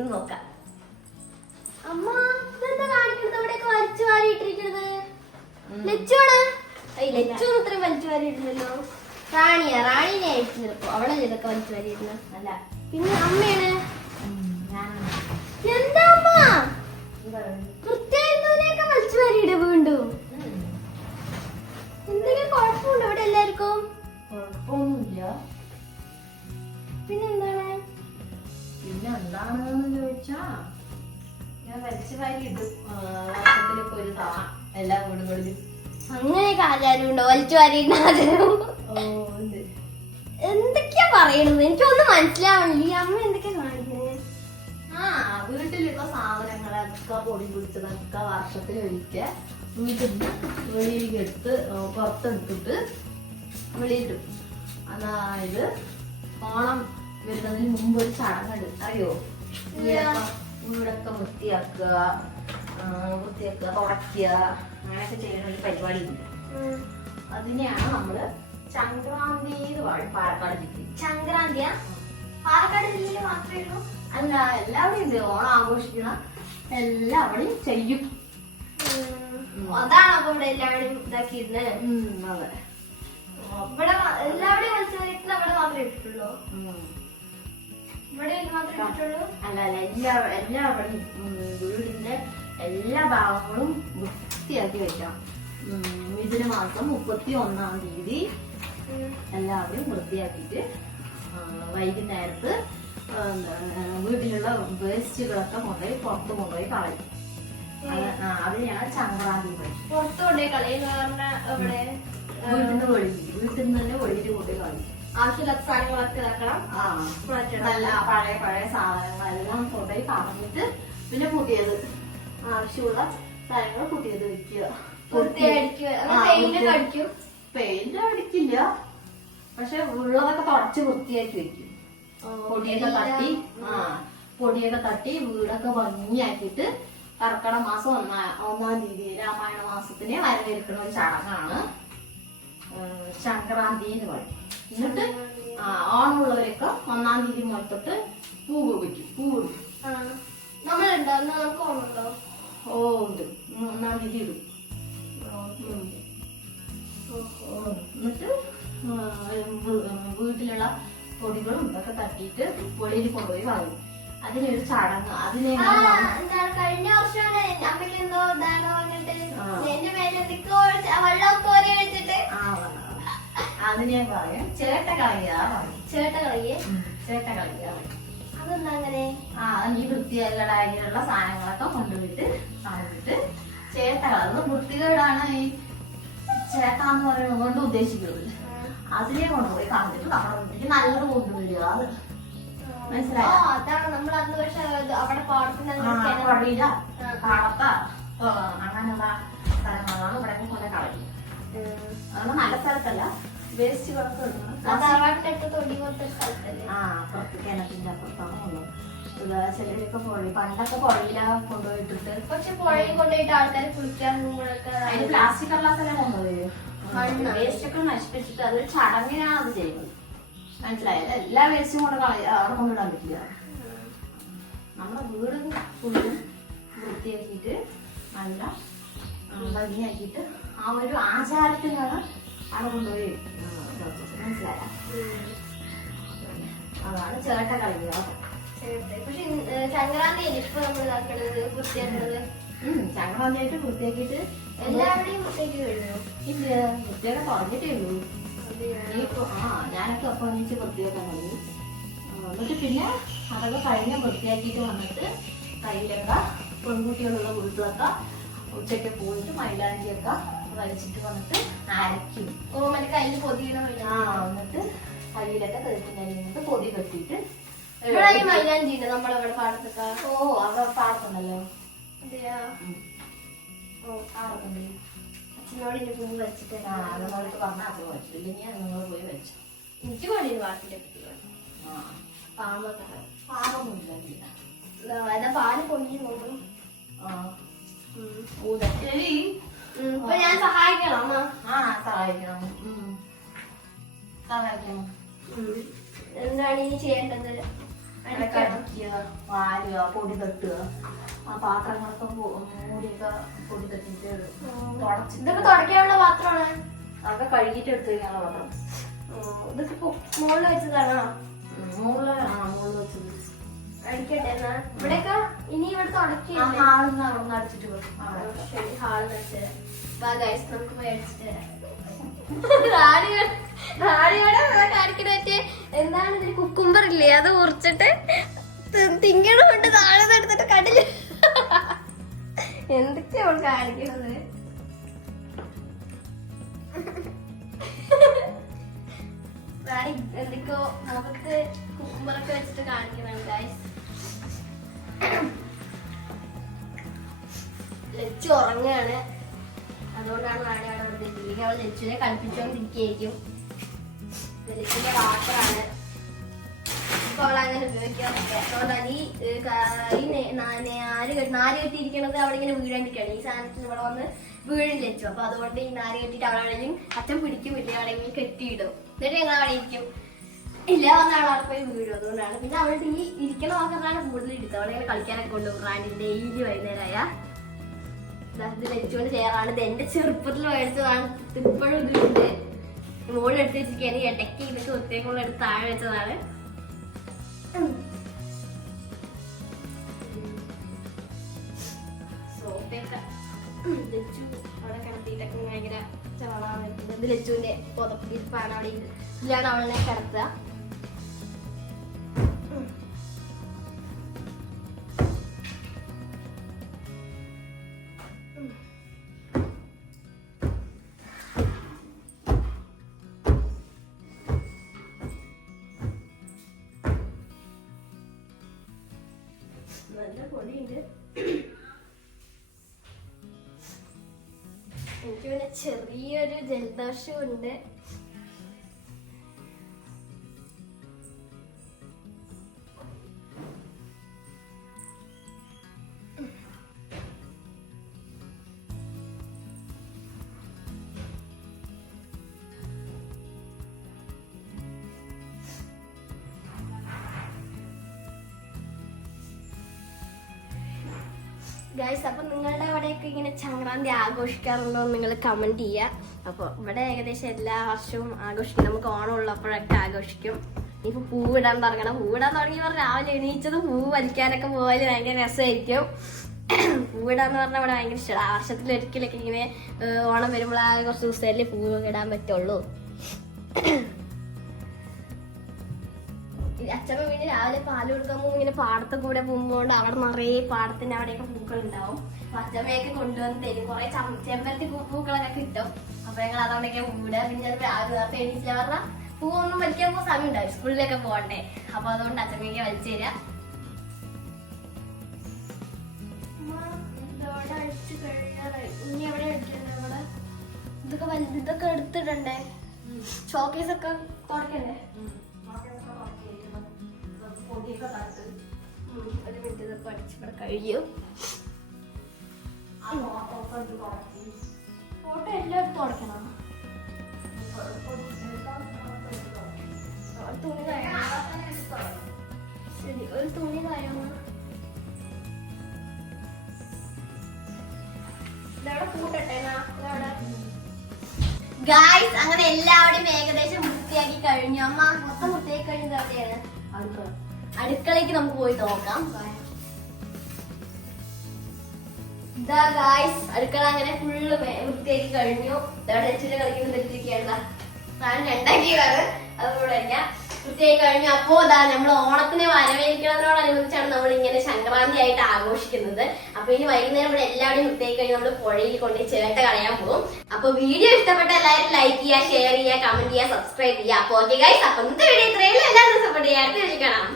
ചെയ്യുന്നത് നോക്കാം. അമ്മ ഇതെന്താ കാണിക്കുന്നത്? അവിടെയൊക്കെ വലിച്ചു വാരിയിട്ടിരിക്കുന്നത് ലച്ചുവാണ്. ലച്ചു ഇത്രയും വലിച്ചു വാരിയിട്ടില്ലല്ലോ. റാണിനെ ആയിട്ട് ചിലപ്പോ അവളെ ഇതൊക്കെ വലിച്ചു വാരിയിടുന്ന. അല്ല, പിന്നെ അമ്മയാണ്. എന്താ അമ്മ വൃത്തിയായിരുന്നതിനെയൊക്കെ വലിച്ചു വാരിയിട വീണ്ടും? എന്തെങ്കിലും കുഴപ്പമുണ്ടോ ഇവിടെ എല്ലാവർക്കും? കുഴപ്പമൊന്നുമില്ല. പിന്നെന്താണെന്ന് ചോദിച്ചാ ഞാൻ വലിച്ചു വാരി ഇടും വർഷത്തിലൊക്കെ ഒരു തവണ എല്ലാ വീടുകളിലും. അങ്ങനെയൊക്കെ ആചാരം ഉണ്ടോ? വലിച്ചു വാരിയിടുന്ന ആചാരം എന്തൊക്കെയാ പറയണത്? എനിക്കൊന്നും മനസ്സിലാവണില്ല. അമ്മ എന്തൊക്കെയാ കാണിക്കുന്നത്? വീട്ടിലിപ്പോ സാധനങ്ങളൊക്കെ പൊടി പിടിച്ചതൊക്കെ വർഷത്തിലൊരിക്കൽ വീട്ടിൽ നിന്ന് വെളിയിലേക്ക് എടുത്ത് പുറത്തെടുത്തിട്ട് വെളിയിടും. അതായത് ഓണം വരുന്നതിന് മുമ്പ് ഒരു ചടങ്ങുണ്ട്, അറിയോ? വീടൊക്കെ വൃത്തിയാക്കുക, തുടയ്ക്കുക, അങ്ങനെയൊക്കെ ചെയ്യുന്ന ഒരു പരിപാടി ഉണ്ട്. അതിനെയാണ് നമ്മള് സംക്രാന്തി എന്ന് പറയും പാലക്കാട് ജില്ലയിൽ. സംക്രാന്തിയാ? പാലക്കാട് ജില്ലയിൽ മാത്രമേ ഉള്ളൂ? അല്ല, എല്ലാവരും ഉണ്ട്. ഓണം ആഘോഷിക്കുന്ന എല്ലാവരും ചെയ്യും. അതാണ് അപ്പൊ ഇവിടെ എല്ലാവരും ഇതാക്കിയിരുന്നത്. അതെ, ഇവിടെ എല്ലാവരുടെയും മത്സരത്തിന് അവിടെ മാത്രമേ ഇട്ടിട്ടുള്ളൂ. ഇവിടെ മാത്രമേ ഇട്ടിട്ടുള്ളൂ? അല്ല, എല്ലാവരും വീടിന്റെ എല്ലാ ഭാഗങ്ങളും വൃത്തിയാക്കി വെക്കണം. മിഥുന മാസം 31-ാം തീയതി എല്ലാവരും വൃത്തിയാക്കിയിട്ട് വൈകുന്നേരത്ത് വീട്ടിലുള്ള വേസ്റ്റുകളൊക്കെ കൊണ്ടുപോയി പുറത്ത് കൊണ്ടുപോയി കളയും. അതിനെയാണ് സംക്രാന്തി പറയും. പുറത്ത് കൊണ്ടുപോയി കളയും. വീട്ടിൽ നിന്ന് തന്നെ വെളിയിൽ കൊണ്ടുപോയി കളയും. ആവശ്യമില്ലാത്ത സാധനങ്ങളൊക്കെ ഇതാക്കണം. നല്ല പഴയ സാധനങ്ങളെല്ലാം കൊണ്ടുപോയി കളഞ്ഞിട്ട് പിന്നെ പുതിയത് ആവശ്യമുള്ള സാധനങ്ങൾ പുതിയത് വെക്കുക. പെയിന്റ് അടിക്കില്ല, പക്ഷെ ഉള്ളതൊക്കെ തുടച്ച് വൃത്തിയാക്കി വെക്കും. പൊടിയൊക്കെ തട്ടി വീടൊക്കെ ഭംഗിയാക്കിയിട്ട് കർക്കിടക മാസം 1-ാം തീയതി രാമായണ മാസത്തിനെ വരവേൽക്കുന്ന ഒരു ചടങ്ങാണ് സംക്രാന്തി എന്ന് പറയും. എന്നിട്ട് ഓണമുള്ളവരൊക്കെ 1-ാം തീയതി മുതൽ പൂവ് വയ്ക്കും. പൂവിടും. നമ്മളുണ്ടോ? നമുക്ക് ഓണമുണ്ടോ? ഓ ഉണ്ട്, 1-ാം തീയതി ഇടും. എന്നിട്ട് വീട്ടിലുള്ള പൊടികളും ഇതൊക്കെ തട്ടിയിട്ട് വെളിയിൽ കൊണ്ടുപോയി കളയും. അതിനൊരു ചടങ്ങ്. അതിനെ കഴിഞ്ഞ വർഷം അമ്മയ്ക്ക് എന്തോ പറഞ്ഞിട്ട് എന്റെ മേലെ വെള്ളമൊക്കെ ഒരേ വെച്ചിട്ട് അതിനെ പറയും ചേട്ടക്കളിയാ പറയും. ചേട്ടക്കളിയെ? ചേട്ടക്കളിയാ പറയും. അതെന്താ അങ്ങനെ? ഈ വൃത്തികേടായിട്ടുള്ള സാധനങ്ങളൊക്കെ കൊണ്ടുപോയിട്ട് കളഞ്ഞിട്ട് ചേട്ടകള് വൃത്തികേടാണ് ഈ ചേട്ടാന്ന് പറയുന്നത് കൊണ്ട് ഉദ്ദേശിക്കുന്നത്. അതിനെ കൊണ്ടുപോയി കളഞ്ഞിട്ട് നമ്മുടെ വീട്ടിലേക്ക് നല്ലത് കൊണ്ടുവരിക. അത് മനസ്സിലായോ? അതാണ് നമ്മൾ അന്ന് പക്ഷെ അവിടെ പാടത്ത അങ്ങനെയുള്ള സ്ഥലങ്ങളാണ് ഇവിടെ കൊണ്ട് കളയും. അതൊന്നും നല്ല സ്ഥലത്തല്ല, വേസ്റ്റുകളൊക്കെ പുറത്ത് കിണറ്റിന്റെ അപ്പുറത്താണ് ഉള്ളത്. ചിലരൊക്കെ പണ്ടൊക്കെ പുഴയിലാണ് കൊണ്ടുപോയിട്ടിട്ട്. പക്ഷെ പുഴയിൽ കൊണ്ടുപോയിട്ട് ആൾക്കാർ കുളിക്കാൻ അതിന് പ്ലാസ്റ്റിക് കള്ളാസെല്ലാം കൊണ്ടുപോയി വേസ്റ്റ് ഒക്കെ നശിപ്പിച്ചിട്ട് അതൊരു ചടങ്ങിനാണ് അത് ചെയ്യുന്നത്. മനസ്സിലായല്ലോ? എല്ലാ വേസ്റ്റും കൊണ്ട് അവിടെ കൊണ്ടിടാൻ പറ്റില്ല. നമ്മുടെ വീട് ഫുള്ളും വൃത്തിയാക്കിയിട്ട് നല്ല ഭംഗിയാക്കിയിട്ട് ആ ഒരു ആചാരത്തിനാണ് അവിടെ കൊണ്ടുപോയി. മനസ്സിലായ? അതാണ് ചേട്ട കളിക്കുക. പക്ഷെ സംക്രാന്തി ഇപ്പൊ നമ്മൾ ഇതാക്കണത് വൃത്തിയാക്കുന്നത്. സംക്രാന്തിയായിട്ട് വൃത്തിയാക്കിയിട്ട് എല്ലാവരുടെയും വൃത്തിയാക്കി കഴിഞ്ഞു? ഇല്ല, വൃത്തിയൊക്കെ പറഞ്ഞിട്ടേ ഉള്ളൂ. ഞാനൊക്കെ അപ്പൊ ഒന്നിച്ച് വൃത്തിയാക്കാൻ തുടങ്ങി. എന്നിട്ട് പിന്നെ അതൊക്കെ കഴിഞ്ഞ വൃത്തിയാക്കിയിട്ട് വന്നിട്ട് കയ്യിലൊക്കെ പെൺകുട്ടികളുള്ള വീട്ടിലൊക്കെ ഉച്ചയ്ക്ക് പോയിട്ട് മൈലാഞ്ചിയൊക്കെ വലിച്ചിട്ട് വന്നിട്ട് അരയ്ക്കും. മറ്റേ കയ്യിൽ പൊതിയണം. എന്നിട്ട് കയ്യിലൊക്കെ തേച്ചിട്ട് പൊതി കെട്ടിയിട്ട് മൈലാഞ്ചി നമ്മളവിടെ പാടത്തൊക്കെ. അവിടെ പാടത്തുണ്ടല്ലോ. പാടത്തുണ്ട്. അച്ഛനോട് എന്റെ പൂവ് വെച്ചിട്ട് അതുകൊണ്ട് പറഞ്ഞാൽ അത് വെച്ചിട്ട് ഇല്ലെങ്കിൽ നിങ്ങൾ പോയി വെച്ചു. എനിക്ക് വേണ്ടി പാട്ടിലെ പാമ്പൊന്നുമില്ല. പാല് പൊങ്ങി നോക്കണം. ശരി, ഇപ്പൊ ഞാൻ സഹായിക്കണം അമ്മ. സഹായിക്കണം. എന്താണ് ഇനി ചെയ്യേണ്ടത്? അടിക്കുക, വാരുക, പൊടി തട്ടുക, ആ പാത്രങ്ങളൊക്കെ മൂടിയൊക്കെ പൊടി തട്ടിട്ട് ഇതൊക്കെ തുടക്കാനുള്ള പാത്രമാണ്. അതൊക്കെ കഴുകിട്ട് എടുത്തു കഴിഞ്ഞാൽ പാത്രം. ഇതൊക്കെ മുകളിൽ വെച്ചതാണോ? മുകളിൽ വെച്ചത് അടിക്കട്ടെ എന്നാ. ഇവിടെയൊക്കെ ഇനി ഇവിടെ തുടക്കില്ല. ഹാളിന്ന് അടിച്ചിട്ട് വരും. ശരി, ഹാളിൽ വെച്ച് നമുക്ക് പോയി അടിച്ചിട്ട് വരാം. കാണിക്കണ എന്താണ് ഇതിൽ കുക്കുംബർ ഇല്ലേ, അത് മുറിച്ചിട്ട് തിങ്ങണമുണ്ട്, താഴെ എടുത്തിട്ട് കടില്. എന്തൊക്കെയാ അവൾ കാണിക്കുന്നത്? എന്തൊക്കെയോ നമുക്ക് കുക്കുംബറൊക്കെ വെച്ചിട്ട് കാണിക്കണം ഗൈസ്. ലച്ചു ഉറങ്ങാണ്, അതുകൊണ്ടാണ് നാളെ അവിടെ കൊടുത്തിട്ടില്ലെങ്കിൽ അവൾ ലച്ചുവിനെ കളിപ്പിച്ചോണ്ടിരിക്കും. ലച്ചുവിന്റെ വാപ്പറാണ് ഇപ്പൊ അവൾ അങ്ങനെ ഉപയോഗിക്കാറില്ല. അതുകൊണ്ടാണ് നാര് കെട്ടിയിരിക്കണത് അവിടെ ഇങ്ങനെ വീഴാണ്ടിരിക്കുകയാണ്. ഈ സാധനത്തിന് ഇവിടെ വന്ന് വീഴും ലച്ചു. അപ്പൊ അതുകൊണ്ട് ഈ നാര് കെട്ടിട്ട് അവളാണെങ്കിലും അച്ഛൻ പിടിക്കും, ഇല്ല അവിടെയെങ്കിലും കെട്ടിയിടും. എന്നിട്ട് ഞങ്ങൾ അവിടെ ഇരിക്കും. ഇല്ല വന്നാണ് അവിടെ പോയി വീഴും. അതുകൊണ്ടാണ്. പിന്നെ അവളുടെ ഈ ഇരിക്കണ വാക്കറാണ് കൂടുതൽ എടുത്തത്. അവളെ കളിക്കാനൊക്കെ കൊണ്ടുപോകും. റാണി ഡെയിലി വൈകുന്നേരമായ ഇത് ലച്ചുകൊണ്ട് ചേരാണ്. ഇത് എന്റെ ചെറുപ്പത്തിൽ മേടിച്ചതാണ്. ഇപ്പോഴും ഇതുണ്ട്. മോളിൽ എടുത്ത് വെച്ചിരിക്കുകയാണ്. ഇടയ്ക്ക് ഇതൊക്കെ ഒത്തേക്കുള്ള എടുത്ത് താഴെ വെച്ചതാണ്. സോഫയൊക്കെ ലച്ചു അവിടെ കിടത്തിയിട്ടൊക്കെ ഭയങ്കര ചവളാണ്. ഇത് ലച്ചുവിന്റെ പുതപ്പിരിപ്പാണ്. അവിടെ ഇതിലാണ് അവളെ കിടത്തുക. നല്ല പൊടിയുണ്ട്. എനിക്ക് പിന്നെ ചെറിയൊരു ജലദോഷവും ഉണ്ട്. ഗൈസ്, അപ്പൊ നിങ്ങളുടെ അവിടെയൊക്കെ ഇങ്ങനെ സംക്രാന്തി ആഘോഷിക്കാറുണ്ടോ എന്ന് നിങ്ങൾ കമന്റ് ചെയ്യുക. അപ്പൊ ഇവിടെ ഏകദേശം എല്ലാ വർഷവും ആഘോഷിക്കും. നമുക്ക് ഓണം ഉള്ളപ്പോഴൊക്കെ ആഘോഷിക്കും. ഇപ്പൊ പൂവിടാൻ തുടങ്ങണം. പൂവിടാൻ തുടങ്ങിയവർ രാവിലെ എണീച്ചത് പൂവ് വലിക്കാനൊക്കെ പോയാൽ ഭയങ്കര രസമായിരിക്കും. പൂവിടാന്ന് പറഞ്ഞാൽ ഇവിടെ ഭയങ്കര ഇഷ്ടമാണ്. ആ വർഷത്തിൽ ഒരിക്കലൊക്കെ ഇങ്ങനെ ഓണം വരുമ്പോൾ ആ കുറച്ച് ദിവസമല്ലേ പൂവ് ഇടാൻ പറ്റുള്ളൂ. അച്ഛമ്മ പിന്നെ രാവിലെ പാല് കൊടുക്കുമ്പോൾ ഇങ്ങനെ പാടത്തെ കൂടെ പോകുമ്പോൾ അവിടെ നിറയെ പാടത്തിന്റെ അവിടെയൊക്കെ പൂക്കൾ ഉണ്ടാവും. അച്ഛമ്മയൊക്കെ കൊണ്ടുവന്ന് തരും. കുറെ ചെമ്പരത്തി പൂക്കളൊക്കെ കിട്ടും. അപ്പൊ ഞങ്ങൾ അതോടൊക്കെ പൂവിടുക. പിന്നെ അത് നേരത്തെ എണീച്ചില്ല പറഞ്ഞാൽ പൂവൊന്നും വലിക്കാൻ പോകുന്ന സമയം ഉണ്ടാവും. സ്കൂളിലൊക്കെ പോകണ്ടേ. അപ്പൊ അതുകൊണ്ട് അച്ഛമ്മയൊക്കെ വലിച്ചു തരാം. ഇനി എവിടെ അടിക്കണ്ടേ? അവിടെ ഇതൊക്കെ എടുത്തിടണ്ടേ? ഷോക്കേസ് ഒക്കെ തുറക്കണ്ടേ? ഒരു മിനിറ്റ് ഇതൊക്കെ അടിച്ച് ഇവിടെ കഴിയും. ഫോട്ടോ എല്ലായിടത്തും തുടക്കണം. ശരി, ഒരു തുണി കാര്യമാണ്. ഇതവിടെ കൂട്ടട്ടെ. ഗായ്സ്, അങ്ങനെ എല്ലാവരുടെയും ഏകദേശം വൃത്തിയാക്കി കഴിഞ്ഞു. അമ്മ മൊത്തം വൃത്തിയാക്കി കഴിഞ്ഞത് എവിടെയാണ്? അടുക്കളയ്ക്ക് നമുക്ക് പോയി നോക്കാം. ഇതാ ഗായ്സ്, അടുക്കള അങ്ങനെ ഫുള്ള് വൃത്തിയാക്കി കഴിഞ്ഞു. ലച്ചിന്റെ കളിക്കുന്ന തെറ്റിരിക്കുകയാണ്. ഞാൻ രണ്ടാക്കിയതാണ്. അതുകൂടെ വൃത്തിയായി കഴിഞ്ഞു. അപ്പോ ഇതാ നമ്മൾ ഓണത്തിന് വരവേൽക്കുന്നതിനോടനുബന്ധിച്ചാണ് നമ്മൾ ഇങ്ങനെ സംക്രാന്തി ആയിട്ട് ആഘോഷിക്കുന്നത്. അപ്പൊ ഇനി വൈകുന്നേരം ഇവിടെ എല്ലാവരും വൃത്തിയായി കഴിഞ്ഞ് നമ്മൾ പുഴയിൽ കൊണ്ട് ചേട്ട കളയാൻ പോകും. അപ്പൊ വീഡിയോ ഇഷ്ടപ്പെട്ട എല്ലാവരും ലൈക്ക് ചെയ്യുക, ഷെയർ ചെയ്യുക, കമന്റ് ചെയ്യുക, സബ്സ്ക്രൈബ് ചെയ്യുക. അപ്പൊ ഓക്കെ ഗൈസ്, അപ്പൊ ഇന്നത്തെ വീഡിയോ ഇത്രയും. എല്ലാവരും സപ്പോർട്ട് ചെയ്യാൻ കാണാം.